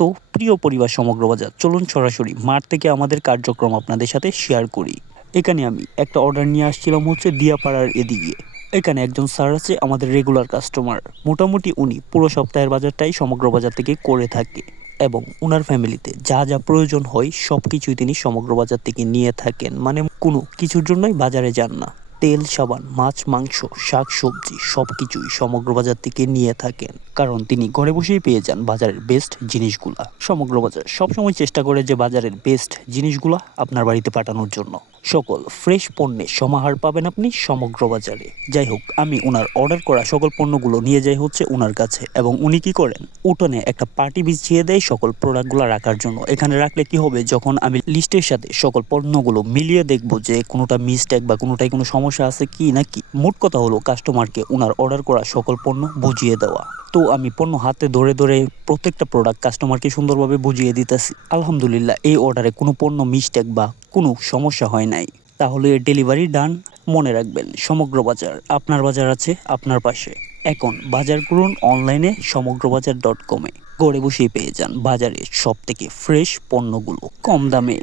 তো প্রিয় পরিবার সমগ্র বাজার, চলুন সরাসরি মাঠ থেকে আমাদের কার্যক্রম আপনাদের সাথে শেয়ার করি। এখানে আমি একটা অর্ডার নিয়ে আসছিলাম হচ্ছে দিয়াপাড়ার এদিকে। এখানে একজন স্যার আছে আমাদের রেগুলার কাস্টমার। মোটামুটি উনি পুরো সপ্তাহের বাজারটাই সমগ্র বাজার থেকে করে থাকে এবং উনার ফ্যামিলিতে যা যা প্রয়োজন হয় সবকিছুই তিনি সমগ্র বাজার থেকে নিয়ে থাকেন। মানে কোনো কিছুর জন্যই বাজারে যান না। তেল, সাবান, মাছ, মাংস, শাক সবজি সবকিছুই সমগ্র বাজার থেকে নিয়ে থাকেন, কারণ তিনি ঘরে বসেই পেয়ে যান বাজারের বেস্ট জিনিসগুলা। সমগ্র বাজার সবসময় চেষ্টা করে যে বাজারের বেস্ট জিনিসগুলা আপনার বাড়িতে পাঠানোর জন্য। সকল ফ্রেশ পণ্যের সমাহার পাবেন আপনি সমগ্র বাজারে। যাই হোক, আমি ওনার অর্ডার করা সকল পণ্যগুলো নিয়ে যাই হচ্ছে ওনার কাছে, এবং উনি কি করেন, উঠোনে একটা পার্টি বিছিয়ে দেয় সকল প্রোডাক্টগুলো রাখার জন্য। এখানে রাখলে কি হবে, যখন আমি লিস্টের সাথে সকল পণ্যগুলো মিলিয়ে দেখবো যে কোনোটা মিস্টেক বা কোনোটাই কোনো সমস্যা আছে কি নাকি, মোট কথা হলো কাস্টমারকে ওনার অর্ডার করা সকল পণ্য বুঝিয়ে দেওয়া। তো আমি পণ্য হাতে ধরে ধরে প্রত্যেকটা প্রোডাক্ট কাস্টমারকে সুন্দরভাবে বুঝিয়ে দিতেছি। আলহামদুলিল্লাহ, এই অর্ডারে কোনো পণ্য মিস্টেক বা কোনো সমস্যা হয় নাই। তাহলে ডেলিভারি ডান। মনে রাখবেন, সমগ্র বাজার, আপনার বাজার আছে আপনার পাশে। এখন বাজার করুন অনলাইনে সমগ্রবাজার.com-এ। ঘরে বসেই পেয়ে যান বাজারের সব থেকে ফ্রেশ পণ্যগুলো কম দামে।